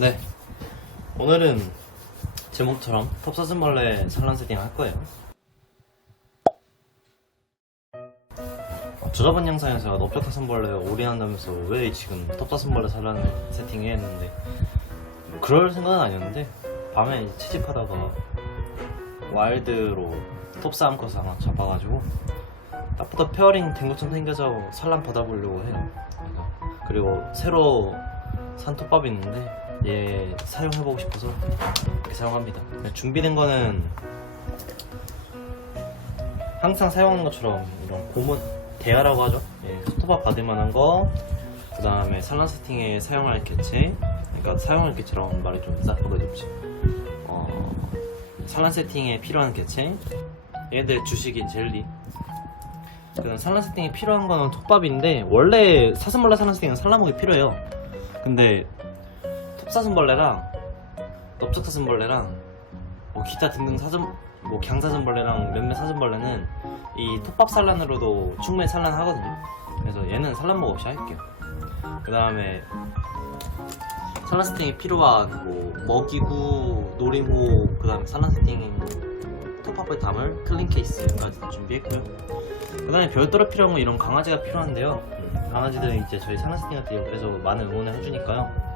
네, 오늘은 제목처럼 톱사슴벌레 산란 세팅 할 거예요. 저저번 영상에서 넓적사슴벌레 올인한다면서 왜 지금 톱사슴벌레 산란 세팅을 했는데 그럴 생각은 아니었는데 밤에 채집하다가 와일드로 톱사 암컷을 하나 잡아가지고 딱 보다 페어링 된 것처럼 생겨서 산란 받아보려고 해요. 그리고 새로 산 톱밥이 있는데 얘 사용해보고 싶어서 이렇게 사용합니다. 준비된 거는 항상 사용하는 것처럼 이런 고무 대야라고 하죠. 예, 톱밥 받을 만한 거, 그 다음에 산란 세팅에 사용할 개체, 그러니까 사용할 개체라고 하는 말이 좀 이상하게 없지. 산란 세팅에 필요한 개체, 얘들 주식인 젤리. 그 산란 세팅에 필요한 거는 톱밥인데 원래 사슴벌레 산란 세팅은 산란목이 필요해요. 근데 톱사슴벌레랑 넓적사슴벌레랑 뭐 기타 등등 뭐 강사슴벌레랑 몇몇 사슴벌레는 이 톱밥 산란으로도 충분히 산란하거든요. 그래서 얘는 산란목 없이 할게요. 그 다음에 산란 세팅에 필요한 뭐 먹이구, 놀이모, 그 다음에 산란 세팅 톱밥을 담을 클린 케이스까지 준비했고요. 그 다음에 별도로 필요한 건 이런 강아지가 필요한데요. 강아지들은 이제 저희 산란 세팅한테 옆에서 많은 응원을 해주니까요.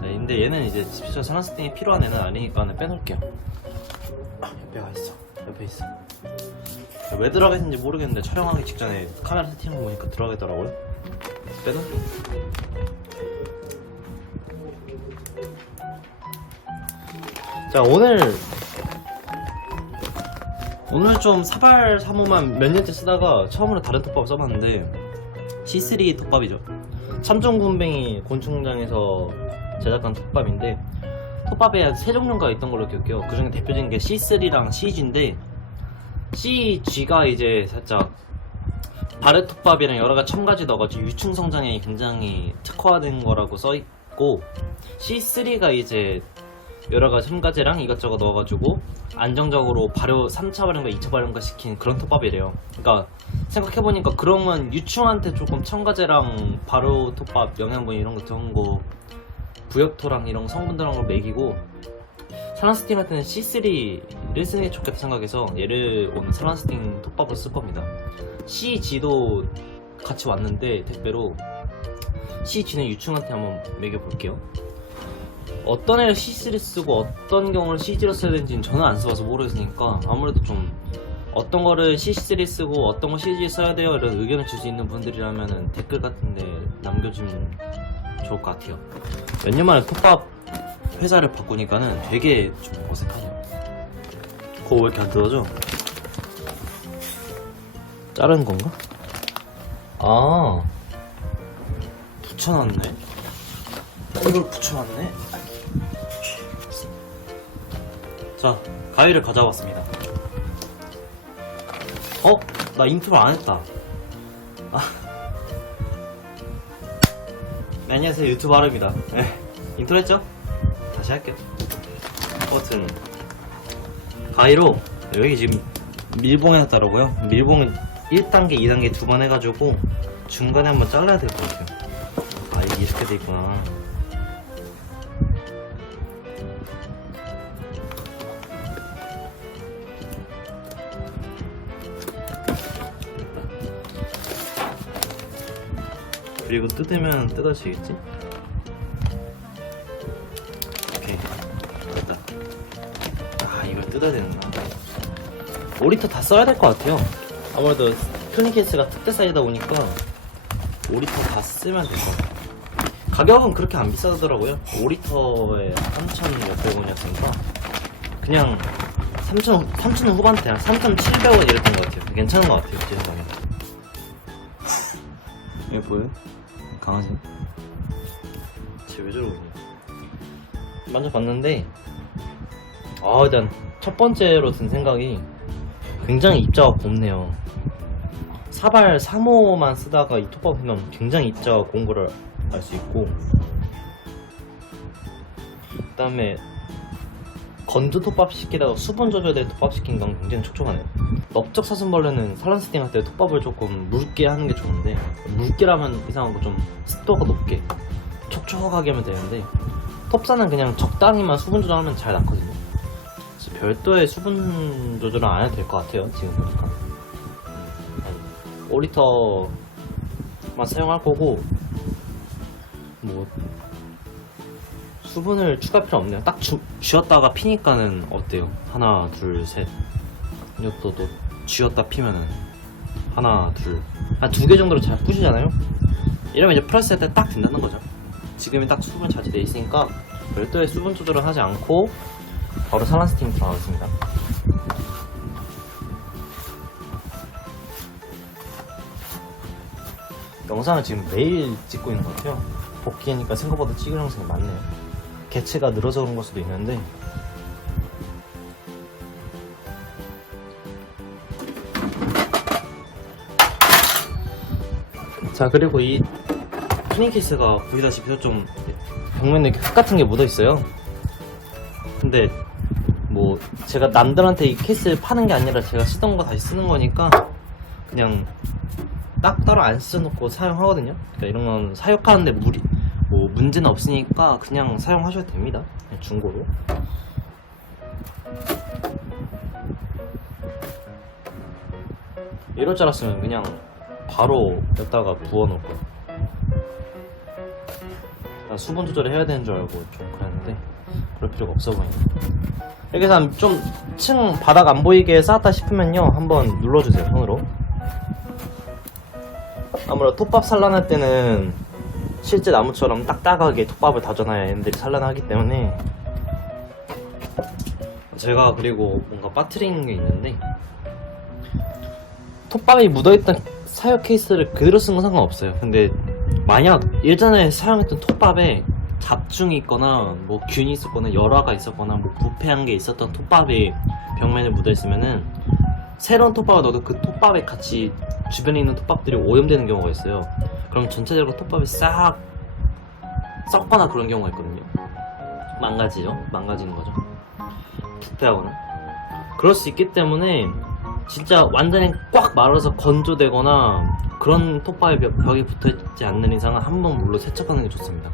근데 얘는 이제 스페셜 산란 세팅이 필요한 애는 아니니까 빼놓을게요. 옆에 가있어. 옆에 있어. 왜 들어가 있는지 모르겠는데 촬영하기 직전에 카메라 세팅하고 보니까 들어가 있더라고요. 빼놓을게요. 자, 오늘 좀 사발 사모만 몇 년째 쓰다가 처음으로 다른 톱밥을 써봤는데 C3 톱밥이죠. 참종군뱅이 곤충장에서 제작한 톱밥인데 톱밥에 세 종류가 있던 걸로 기억해요. 그 중에 대표적인 게 C3랑 CG인데 CG가 이제 살짝 바레 톱밥이랑 여러가지 첨가지 넣어가지고 유충 성장에 굉장히 특화된 거라고 써있고 C3가 이제 여러가지 첨가제랑 이것저것 넣어가지고 안정적으로 발효 3차 발효인가 2차 발효인가 시킨 그런 톱밥이래요. 그러니까 생각해보니까 그러면 유충한테 조금 첨가제랑 발효 톱밥 영양분 이런 거 들어간 거 부엽토랑 이런 성분들한 걸 먹이고 산란 세팅 할 때는 C3를 쓰는 게 좋겠다 생각해서 얘를 오늘 산란 세팅 톱밥을 쓸 겁니다. CG도 같이 왔는데 택배로 CG는 유충한테 한번 먹여볼게요. 어떤 애를 C3를 쓰고 어떤 경우를 CG로 써야 되는지는 저는 안 써봐서 모르겠으니까 아무래도 좀 어떤 거를 C3 쓰고 어떤 거 CG 써야 돼요 이런 의견을 줄 수 있는 분들이라면 댓글 같은데 남겨주면 좋을 것 같아요. 몇 년 만에 톱밥 회사를 바꾸니까는 되게 좀 어색하네요. 그거 왜 이렇게 안 뜯어져? 자른 건가? 아, 붙여놨네? 이걸 붙여놨네? 자, 가위를 가져왔습니다. 나 인트로 안 했다. 네, 안녕하세요. 유튜브 아름입니다. 네, 인트로 했죠? 다시 할게요. 아무튼 가위로 여기 지금 밀봉 해놨더라고요. 밀봉은 1단계, 2단계 두 번 해가지고 중간에 한번 잘라야 될 것 같아요. 아, 이게 이렇게 돼 있구나. 그리고 뜯으면 뜯어지겠지? 오케이, 됐다. 아, 이걸 뜯어야 되는구나. 오리터 다 써야 될 것 같아요. 아무래도 클린 케이스가 특대 사이즈다 보니까 오리터 다 쓰면 될 것 같아요. 가격은 그렇게 안 비싸더라고요. 5리터에 3,600 원이었으니까 그냥 3,000원 후반대, 3,700원 이랬던 것 같아요. 괜찮은 것 같아요, 제 생각에. 이게 뭐예요? 강아지? 쟤 왜 저러고 있냐? 만져봤는데 일단 첫 번째로 든 생각이 굉장히 입자가 곱네요. 사발 3호만 쓰다가 이 톱밥 쓰면 굉장히 입자가 고운 거를 알 수 있고, 그 다음에 건조 톱밥 시키다가 수분 조절된 톱밥 시킨 건 굉장히 촉촉하네요. 넓적사슴벌레는 산란 세팅 할 때 톱밥을 조금 묽게 하는 게 좋은데, 묽게라면 이상한 거 좀 습도가 높게 촉촉하게 하면 되는데 톱사는 그냥 적당히만 수분 조절하면 잘 났거든요. 그래서 별도의 수분 조절은 안 해도 될 것 같아요. 지금 보니까 5리터만 사용할 거고 뭐 수분을 추가할 필요 없네요. 딱 쥐었다가 피니까는 어때요? 하나 둘 셋 이것도 또 쥐었다 피면은 하나 둘 한 2개 정도로 잘 부시잖아요. 이러면 이제 플러스 할 때 딱 된다는 거죠. 지금이 딱 수분 자체돼 있으니까 별도의 수분 조절을 하지 않고 바로 살란스팅 들어가겠습니다. 영상을 지금 매일 찍고 있는 것 같아요. 복귀하니까 생각보다 찍을 영상이 많네요. 개체가 늘어서 그런 걸 수도 있는데 자, 그리고 이 투닝 케이스가 보시다시피 좀 벽면에 흙 같은 게 묻어 있어요. 근데 뭐 제가 남들한테 이 케이스를 파는 게 아니라 제가 쓰던 거 다시 쓰는 거니까 그냥 딱 따로 안 써놓고 사용하거든요. 그러니까 이런 건 사육하는데 뭐 문제는 없으니까 그냥 사용하셔도 됩니다. 그냥 중고로. 이럴 줄 알았으면 그냥 바로 여기다가 부어놓을 거예요. 수분 조절을 해야 되는 줄 알고 좀 그랬는데 그럴 필요가 없어 보이네. 이렇게 해서 좀 층 바닥 안 보이게 쌓았다 싶으면요 한번 눌러주세요, 손으로. 아무래도 톱밥 산란할 때는 실제 나무처럼 딱딱하게 톱밥을 다져놔야 얘네들이 산란하기 때문에. 제가 그리고 뭔가 빠뜨리는 게 있는데 톱밥이 묻어있던 사육 케이스를 그대로 쓴 건 상관없어요. 근데 만약 예전에 사용했던 톱밥에 잡충이 있거나 뭐 균이 있었거나 열화가 있었거나 뭐 부패한 게 있었던 톱밥이 벽면에 묻어있으면은 새로운 톱밥을 넣어도 그 톱밥에 같이 주변에 있는 톱밥들이 오염되는 경우가 있어요. 그럼 전체적으로 톱밥이 싹 썩거나 그런 경우가 있거든요. 망가지는 거죠. 부패하거나. 그럴 수 있기 때문에 진짜 완전히 꽉 말아서 건조되거나 그런 톱밥이 벽에 붙어있지 않는 이상은 한번 물로 세척하는 게 좋습니다.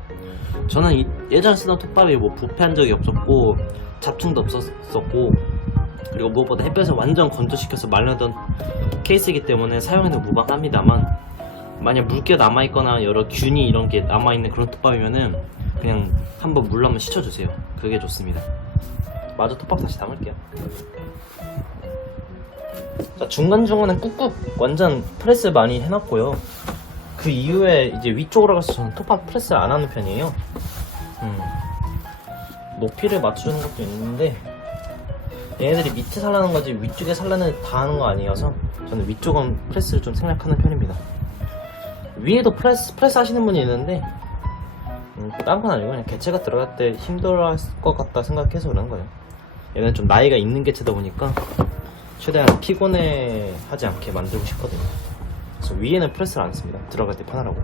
저는 예전에 쓰던 톱밥이 뭐 부패한 적이 없었고 잡충도 없었고 그리고 무엇보다 햇볕을 완전 건조시켜서 말려둔 케이스이기 때문에 사용해도 무방합니다만 만약 물기가 남아있거나 여러 균이 이런 게 남아있는 그런 톱밥이면은 그냥 한번 물로 한번 씻어주세요. 그게 좋습니다. 마저 톱밥 다시 담을게요. 자, 중간중간에 꾹꾹 완전 프레스 많이 해놨고요. 그 이후에 이제 위쪽으로 가서 저는 톱밥 프레스를 안 하는 편이에요. 높이를 맞추는 것도 있는데 얘네들이 밑에 살라는 거지 위쪽에 살라는 다 하는 거 아니어서 저는 위쪽은 프레스를 좀 생략하는 편입니다. 위에도 프레스 하시는 분이 있는데 딴 건 아니고 그냥 개체가 들어갈 때 힘들어 할 것 같다 생각해서 그런 거예요. 얘는 좀 나이가 있는 개체다 보니까 최대한 피곤해 하지 않게 만들고 싶거든요. 그래서 위에는 프레스를 안 씁니다. 들어갈 때 편하라고.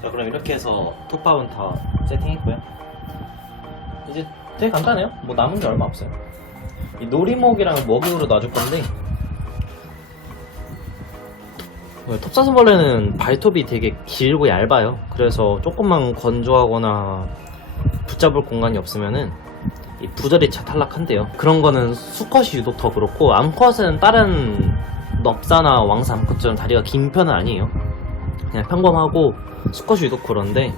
자, 그럼 이렇게 해서 톱밥은 다 세팅했고요. 이제 되게 간단해요. 뭐 남은 게 얼마 없어요. 이 놀이목이랑 먹이로 놔줄 건데 톱사슴벌레는 발톱이 되게 길고 얇아요. 그래서 조금만 건조하거나 붙잡을 공간이 없으면은 이 부절이 잘 탈락한대요. 그런 거는 수컷이 유독 더 그렇고 암컷은 다른 넙사나 왕사 암컷처럼 다리가 긴 편은 아니에요. 그냥 평범하고 수컷이 유독 그런데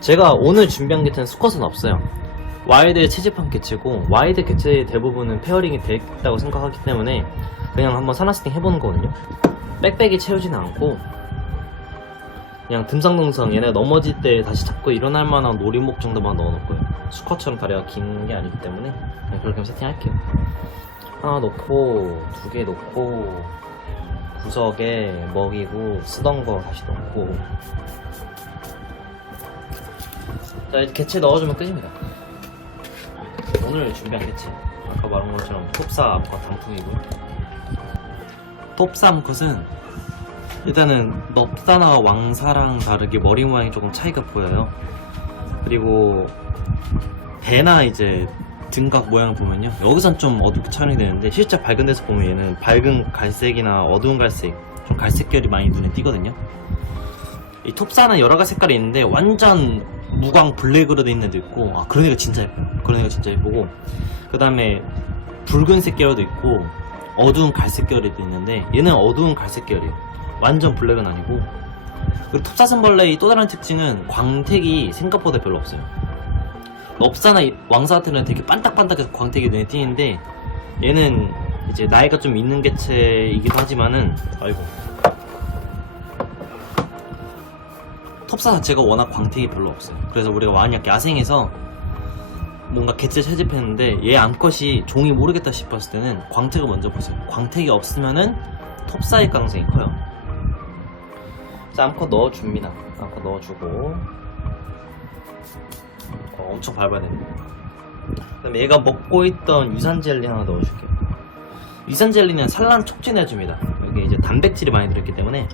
제가 오늘 준비한 개체는 수컷은 없어요. 와이드에 채집한 개체고 와이드 개체의 대부분은 페어링이 됐다고 생각하기 때문에 그냥 한번 산화스팅 해보는 거거든요. 빽빽이 채우지는 않고 그냥 듬성듬성 얘네가 넘어질 때 다시 잡고 일어날 만한 놀이목 정도만 넣어놓을 거예요. 수컷처럼 다리가 긴 게 아니기 때문에 그냥 그렇게 세팅할게요. 하나 놓고 2개 놓고 구석에 먹이고 쓰던 거 다시 넣고. 자, 이제 개체 넣어주면 끝입니다. 오늘 준비한 개체 아까 말한 것처럼 톱사 암컷 단풍이고요. 톱사 암컷은 일단은 넙사나 왕사랑 다르게 머리 모양이 조금 차이가 보여요. 그리고 배나 이제 등각 모양을 보면요, 여기선 좀 어둡게 촬영이 되는데 실제 밝은 데서 보면 얘는 밝은 갈색이나 어두운 갈색, 좀 갈색 결이 많이 눈에 띄거든요. 이 톱사는 여러가지 색깔이 있는데 완전 무광 블랙으로 돼 있는 애도 있고, 아 그런 애가 진짜 예뻐. 그런 애가 진짜 예쁘고, 그 다음에 붉은색 계열도 있고 어두운 갈색 계열도 있는데, 얘는 어두운 갈색 계열이에요. 완전 블랙은 아니고. 그리고 톱사슴벌레의 또 다른 특징은 광택이 생각보다 별로 없어요. 럽사나 왕사 같은 애는 되게 반딱반딱해서 광택이 눈에 띄는데, 얘는 이제 나이가 좀 있는 개체이기도 하지만은, 아이고, 톱사 자체가 워낙 광택이 별로 없어요. 그래서 우리가 만약 야생에서 뭔가 개체 채집했는데 얘 암컷이 종이 모르겠다 싶었을 때는 광택을 먼저 보세요. 광택이 없으면은 톱사일 가능성이 커요. 자, 암컷 넣어줍니다. 암컷 넣어주고, 엄청 밟아야 됩니다. 그 다음에 얘가 먹고 있던 유산젤리 하나 넣어줄게요. 유산젤리는 산란 촉진해줍니다. 여기 이제 단백질이 많이 들어있기 때문에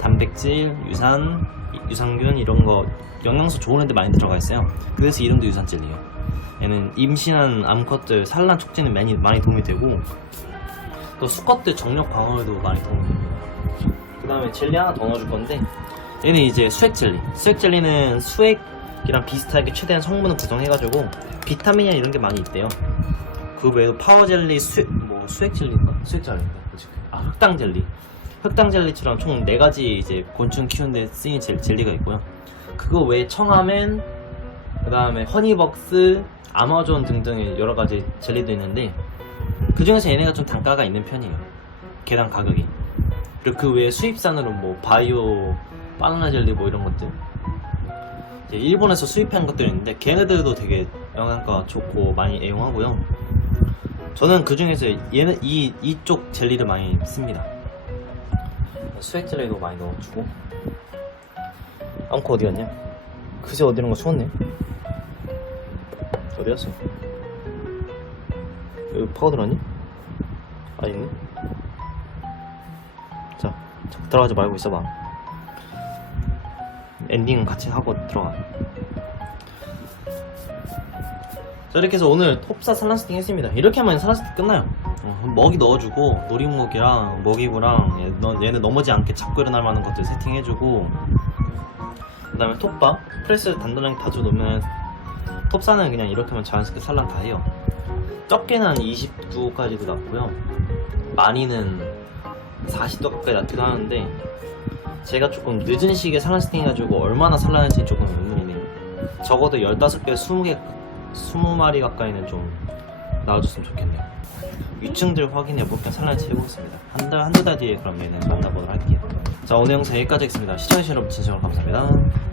단백질, 유산균 이런 거 영양소 좋은 애들 많이 들어가 있어요. 그래서 이름도 유산젤리예요. 얘는 임신한 암컷들 산란 촉진에 많이 도움이 되고, 또 수컷들 정력 강화에도 많이 도움이 됩니다. 그 다음에 젤리 하나 더 넣어줄 건데, 얘는 이제 수액 젤리. 수액 젤리는 수액이랑 비슷하게 최대한 성분을 구성해가지고 비타민이나 이런 게 많이 있대요. 그 외에도 파워 젤리, 수액 젤리인가? 수액 젤리인가? 흑당 젤리. 흑당 젤리처럼 총 4가지 이제 곤충 키우는데 쓰이는 젤리가 있고요. 그거 외에 청아맨, 그 다음에 허니벅스, 아마존 등등의 여러가지 젤리도 있는데, 그 중에서 얘네가 좀 단가가 있는 편이에요. 개당 가격이. 그리고 그 외에 수입산으로 뭐 바이오, 바나나 젤리 뭐 이런 것들, 이제 일본에서 수입한 것들이 있는데 걔네들도 되게 영양가 좋고 많이 애용하고요. 저는 그 중에서 얘는 이쪽 젤리를 많이 씁니다. 수액 젤리도 많이 넣어주고. 앙코 어디 갔냐? 그새 어디 있는 거 추웠네. 어디 갔어? 여기 파고 들어왔니? 아, 있네. 자, 들어가지 말고 있어봐. 엔딩은 같이 하고 들어가. 자, 이렇게 해서 오늘 톱사 산란 세팅 했습니다. 이렇게 하면 산란 세팅 끝나요. 먹이 넣어주고, 놀이목이랑 먹이고랑 얘는 넘어지 않게 잡고 일어날 만한 것들 세팅해주고, 그 다음에 톱밥 프레스 단단하게 다져놓으면 톱사는 그냥 이렇게 하면 자연스럽게 산란 다 해요. 적게는 한 20도까지도 났고요, 많이는 40도 가까이 났기도 하는데, 제가 조금 늦은 시기에 산란 세팅 해가지고 얼마나 산란할지 조금 의문이네요. 적어도 15개, 20마리 가까이는 좀 나와줬으면 좋겠네요. 위층들 확인해볼게요. 산란치 해보겠습니다. 한두 달 뒤에 그럼 얘는 만나보도록 할게요. 자, 오늘 영상 여기까지 하겠습니다. 시청해주신 여러분 진심으로 감사합니다.